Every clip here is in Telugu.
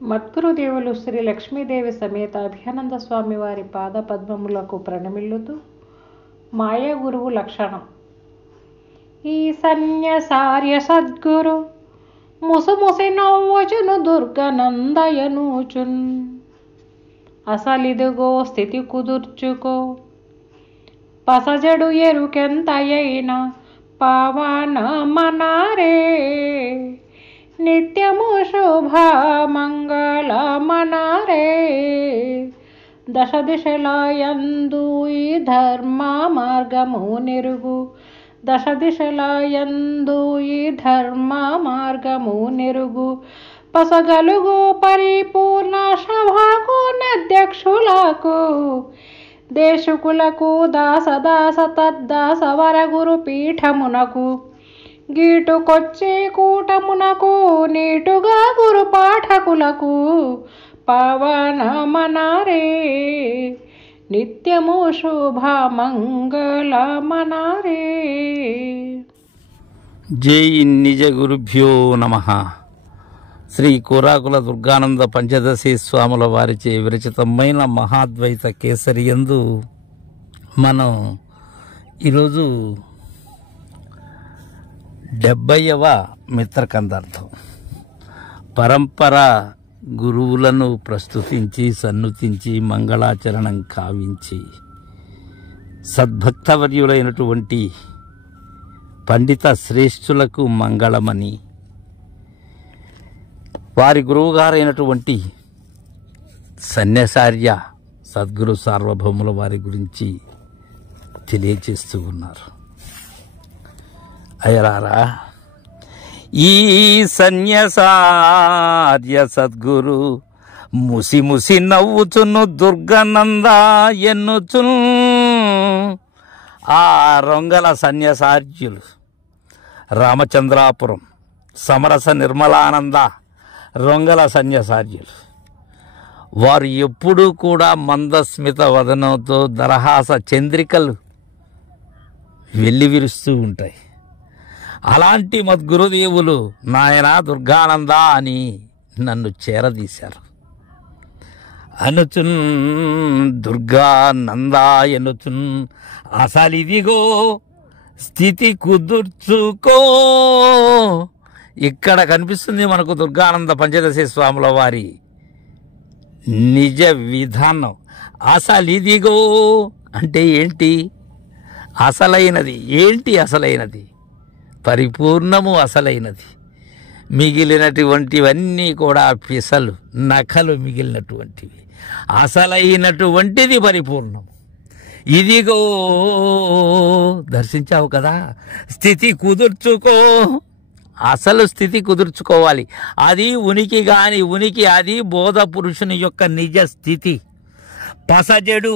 మద్గురుదేవులు శ్రీ లక్ష్మీదేవి సమేత అభయానంద స్వామి వారి పాద పద్మములకు ప్రణమిల్లుతూ మాయా గురువు లక్షణం. ఈ సన్యసార్య సద్గురు ముసుముసి నవ్వుచును దుర్గనందయనూచున్, అసలిదిగో స్థితి కుదుర్చుకో పసజడు ఎరుకెంతయైన పావన మనారే, నిత్యము శుభ మంగళ మనారే. దశ దిశలయందు ఈ ధర్మ మార్గము నెరుగు, దశ దిశలయందు ఈ ధర్మ మార్గము నెరుగు. పసగలుగు పరిపూర్ణ సభకు అధ్యక్షులకు, దేశకులకు దాసదాస తద్దాస వరగురు పీఠమునకు, గీటుకొచ్చే కూటమునకు నీటుగా గురు పాఠకులకు పవన మనారే, నిత్యము శుభ మంగళ మనారే. జై నిజ గురుభ్యో నమః. శ్రీ కోరాకుల దుర్గానంద పంచదశి స్వాముల వారిచే విరచితమైన మహాద్వైత కేసరి యందు మనం ఈరోజు 70వ మిత్రకందార్థం. పరంపర గురువులను ప్రస్తుతించి సన్నుతించి మంగళాచరణం కావించి సద్భక్తవర్యులైనటువంటి పండిత శ్రేష్ఠులకు మంగళమని, వారి గురువుగారైనటువంటి సన్యాసార్య సద్గురు సార్వభౌముల వారి గురించి తెలియజేస్తూ ఉన్నారు. అయ్యరారా, ఈ సన్యాసార్య సద్గురు ముసి ముసి నవ్వుచును దుర్గనంద ఎన్నుచును. ఆ రొంగల సన్యాసార్యులు రామచంద్రాపురం సమరస నిర్మలానంద రొంగల సన్యాసార్యులు వారు ఎప్పుడూ కూడా మందస్మిత వదనంతో దరహాస చంద్రికలు వెల్లివిరుస్తూ ఉంటాయి. అలాంటి మద్గురుదేవులు నాయనా దుర్గానంద అని నన్ను చేరదీశారు. అనుచున్ దుర్గానంద ఎనుచున్, అసలిదిగో స్థితి కుదుర్చుకో. ఇక్కడ కనిపిస్తుంది మనకు దుర్గానంద పంచదశి స్వాముల వారి నిజ విధానం. అసలిదిగో అంటే ఏంటి? అసలైనది ఏంటి? అసలైనది పరిపూర్ణము, అసలైనది. మిగిలినటువంటివన్నీ కూడా పిసలు నఖలు మిగిలినటువంటివి. అసలైనటువంటిది పరిపూర్ణము. ఇదిగో దర్శించావు కదా, స్థితి కుదుర్చుకో. అసలు స్థితి కుదుర్చుకోవాలి. అది ఉనికి గాని ఉనికి, అది బోధ పురుషుని యొక్క నిజ స్థితి. పసజడు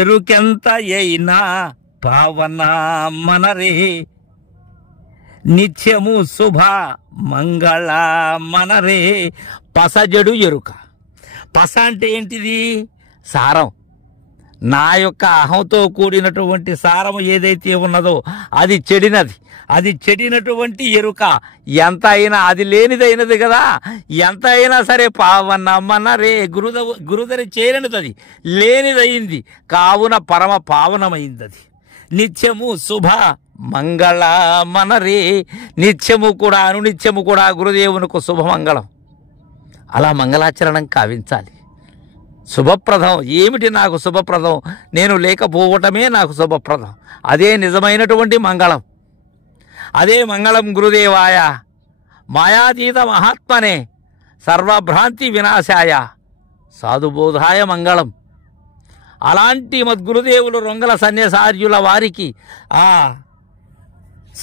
ఎరుకెంత అయినా పావన మనరే, నిత్యము శుభ మంగళ మనరే. పసజడు ఎరుక. పస అంటే ఏంటిది? సారం. నా యొక్క అహంతో కూడినటువంటి సారము ఏదైతే ఉన్నదో అది చెడినది. అది చెడినటువంటి ఎరుక. ఎంత అయినా అది లేనిదైనది కదా. ఎంత అయినా సరే పావన మనరే, గురుదరి చేరినది, అది లేనిదయింది కావున పరమ పావనమైంది. అది నిత్యము శుభ మంగళ మనరే. నిత్యము కూడా అనునిత్యము కూడా గురుదేవునికి శుభమంగళం. అలా మంగళాచరణం కావించాలి. శుభప్రదం ఏమిటి? నాకు శుభప్రదం, నేను లేకపోవటమే నాకు శుభప్రదం. అదే నిజమైనటువంటి మంగళం. అదే మంగళం గురుదేవాయ మాయాతీత మహాత్మనే సర్వభ్రాంతి వినాశాయ సాధుబోధాయ మంగళం. అలాంటి మద్గురుదేవులు రొంగల సన్యాసార్యుల వారికి, ఆ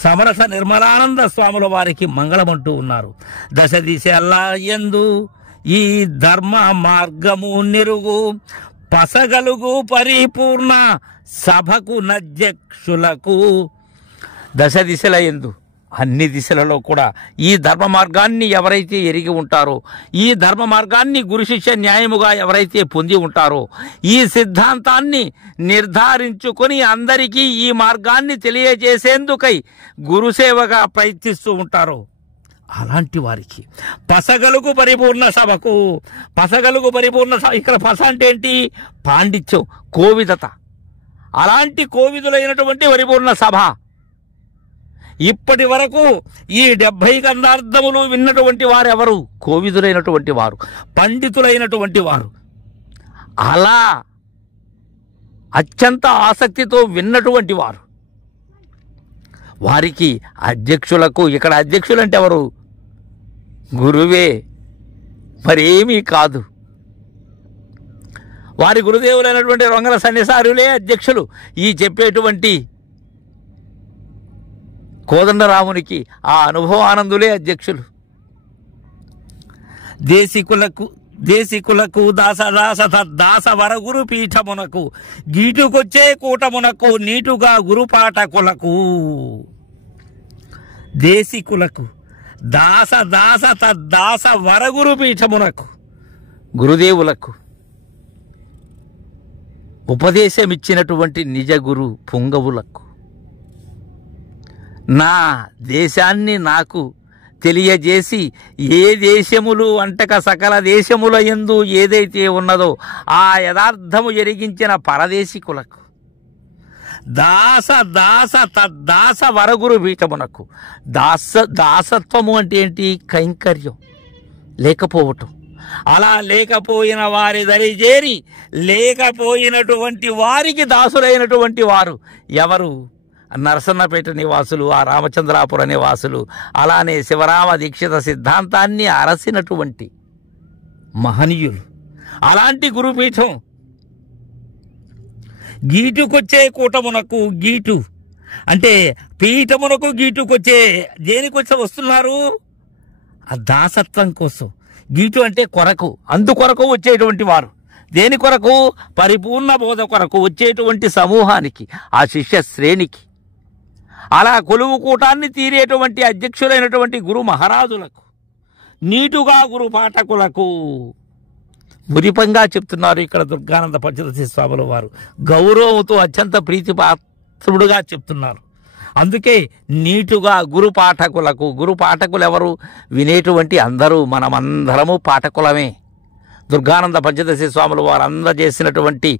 సమరస నిర్మలానంద స్వాముల వారికి మంగళమంటూ ఉన్నారు. దశ దిశలా యందు ఈ ధర్మ మార్గము నెరుగు, పసగలుగు పరిపూర్ణ సభకు నధ్యక్షులకు. దశ దిశల యందు అన్ని దిశలలో కూడా ఈ ధర్మ మార్గాన్ని ఎవరైతే ఎరిగి ఉంటారో, ఈ ధర్మ మార్గాన్ని గురు శిష్య న్యాయముగా ఎవరైతే పొంది ఉంటారో, ఈ సిద్ధాంతాన్ని నిర్ధారించుకొని అందరికీ ఈ మార్గాన్ని తెలియజేసేందుకై గురుసేవగా ప్రయత్నిస్తూ ఉంటారో అలాంటి వారికి పసగలుగు పరిపూర్ణ సభకు, పసగలుగు పరిపూర్ణ సభ, ఇక్కడ పస అంటే ఏంటి? పాండిత్యం, కోవిదత. అలాంటి కోవిదులైనటువంటి పరిపూర్ణ సభ. ఇప్పటి వరకు ఈ 70 కందార్థములు విన్నటువంటి వారు ఎవరు? కోవిదులైనటువంటి వారు, పండితులైనటువంటి వారు. అలా అత్యంత ఆసక్తితో విన్నటువంటి వారు. వారికి అధ్యక్షులకు, ఇక్కడ అధ్యక్షులు అంటే ఎవరు? గురువే, మరేమీ కాదు. వారి గురుదేవులైనటువంటి రొంగల సన్నిసారులే అధ్యక్షులు. ఈ చెప్పేటువంటి కోదండరామునికి ఆ అనుభవానందులే అధ్యక్షులు. దేశికులకు దాసదాస తద్దాస వరగురు పీఠమునకు గీటుకొచ్చే కూటమునకు నీటుగా గురుపాఠకులకు. దేశికులకు దాసదాస తద్దాస వరగురు పీఠమునకు, గురుదేవులకు ఉపదేశమిచ్చినటువంటి నిజ గురు పుంగవులకు, నా దేశాన్ని నాకు తెలియజేసి ఏ దేశములు అంటక సకల దేశముల యందు ఏదైతే ఉన్నదో ఆ యథార్థము ఎరిగించిన పరదేశికులకు, దాస తద్దాస వరగురు పీఠమునకు. దాసత్వము అంటే ఏంటి? కైంకర్యం లేకపోవటం. అలా లేకపోయిన వారి దరిజేరి లేకపోయినటువంటి వారికి దాసులైనటువంటి వారు ఎవరు? నరసన్నపేట నివాసులు, ఆ రామచంద్రాపుర నివాసులు, అలానే శివరామ దీక్షిత సిద్ధాంతాన్ని అరసినటువంటి మహనీయులు. అలాంటి గురుపీఠం గీటుకొచ్చే కూటమునకు. గీటు అంటే పీఠమునకు గీటుకొచ్చే, దేనికొచ్చి వస్తున్నారు? ఆ దాసత్వం కోసం. గీటు అంటే కొరకు, అందుకొరకు వచ్చేటువంటి వారు. దేని కొరకు? పరిపూర్ణ బోధ కొరకు వచ్చేటువంటి సమూహానికి, ఆ శిష్య శ్రేణికి. అలా కొలువు కూటాన్ని తీరేటువంటి అధ్యక్షులైనటువంటి గురు మహారాజులకు, నీటుగా గురు పాఠకులకు మురిపంగా చెప్తున్నారు ఇక్కడ దుర్గానంద పంచదశి స్వాముల వారు. గౌరవంతో అత్యంత ప్రీతిపాత్రుడుగా చెప్తున్నారు. అందుకే నీటుగా గురు పాఠకులకు. గురు పాఠకులు ఎవరు? వినేటువంటి అందరూ, మనమందరము పాఠకులమే. దుర్గానంద పంచదశి స్వాములు వారు అందజేసినటువంటి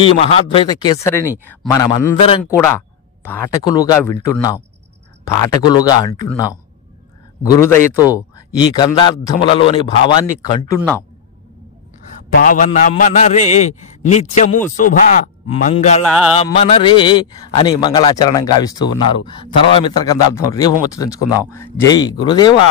ఈ మహాద్వైత కేసరిని మనమందరం కూడా పాఠకులుగా వింటున్నాం, పాఠకులుగా అంటున్నాం. గురుదయతో ఈ కందార్థములలోని భావాన్ని కంటున్నాం. పావన మనరే నిత్యము శుభ మంగళ మనరే అని మంగళాచరణం గావిస్తూ ఉన్నారు. తర్వాత మిత్ర కందార్థం రేపు ముచ్చటించుకుందాం. జై గురుదేవా.